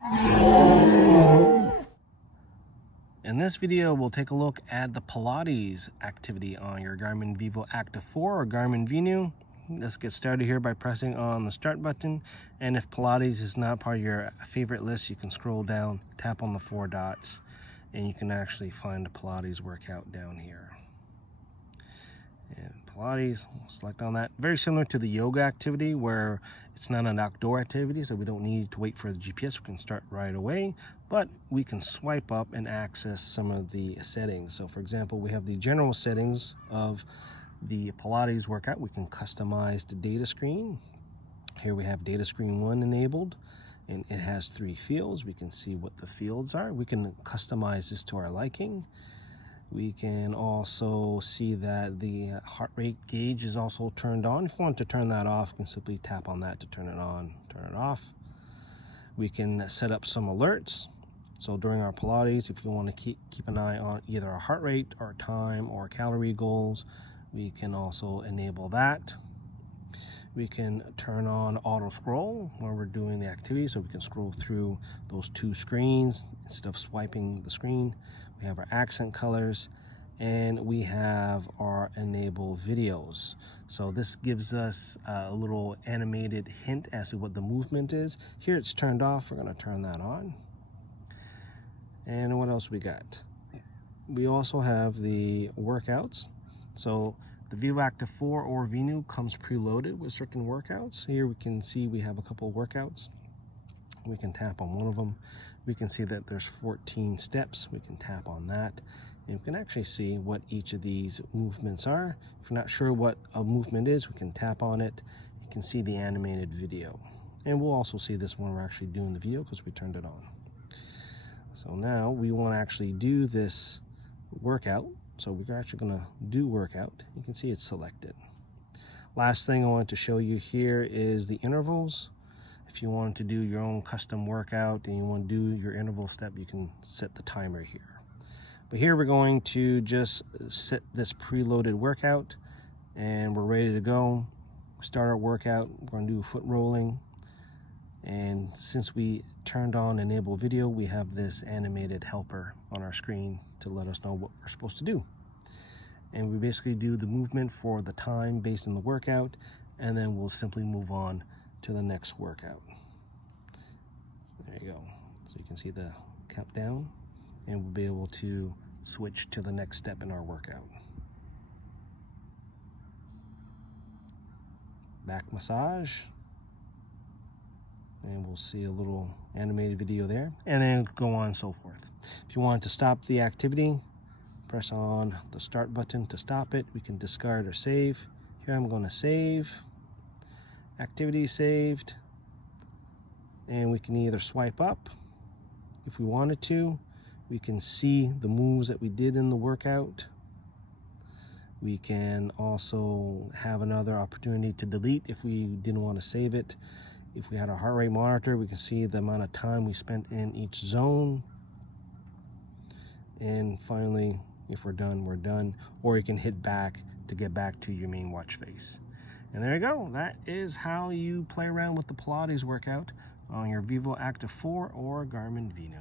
In this video, we'll take a look at the Pilates activity on your Garmin Vivoactive 4 or Garmin Venu. Let's get started here by pressing on the start button. And if Pilates is not part of your favorite list, you can scroll down, tap on the 4 dots, and you can actually find the Pilates workout down here. And Pilates, we'll select on that. Very similar to the yoga activity where it's not an outdoor activity, so we don't need to wait for the GPS. We can start right away, but we can swipe up and access some of the settings. So for example, we have the general settings of the Pilates workout. We can customize the data screen. Here we have data screen 1 enabled, and it has 3 fields. We can see what the fields are. We can customize this to our liking. We can also see that the heart rate gauge is also turned on. If you want to turn that off, you can simply tap on that to turn it on, turn it off. We can set up some alerts. So during our Pilates, if you want to keep an eye on either our heart rate, our time, or calorie goals, we can also enable that. We can turn on auto scroll when we're doing the activity, so we can scroll through those 2 screens instead of swiping the screen. We have our accent colors, and we have our enable videos. So this gives us a little animated hint as to what the movement is. Here it's turned off. We're going to turn that on. And what else we got? We also have the workouts. So the Vivoactive 4 or Venu comes preloaded with certain workouts. Here we can see we have a couple workouts. We can tap on one of them. We can see that there's 14 steps. We can tap on that, and we can actually see what each of these movements are. If you're not sure what a movement is, we can tap on it. You can see the animated video. And we'll also see this when we're actually doing the video because we turned it on. So now we want to actually do this workout. So we're actually going to do workout. You can see it's selected. Last thing I wanted to show you here is the intervals. If you wanted to do your own custom workout and you want to do your interval step, you can set the timer here. But here we're going to just set this preloaded workout, and we're ready to go. Start our workout. We're going to do foot rolling. And since we turned on enable video, we have this animated helper on our screen to let us know what we're supposed to do. And we basically do the movement for the time based on the workout, and then we'll simply move on to the next workout. There you go. So you can see the countdown, and we'll be able to switch to the next step in our workout. Back massage. And we'll see a little animated video there, and then go on and so forth. If you want to stop the activity, press on the start button to stop it. We can discard or save. Here I'm going to save. Activity saved. And we can either swipe up if we wanted to. We can see the moves that we did in the workout. We can also have another opportunity to delete if we didn't want to save it. If we had a heart rate monitor, we can see the amount of time we spent in each zone. And finally, if we're done, we're done. Or you can hit back to get back to your main watch face. And there you go. That is how you play around with the Pilates workout on your Vivoactive 4 or Garmin Venu.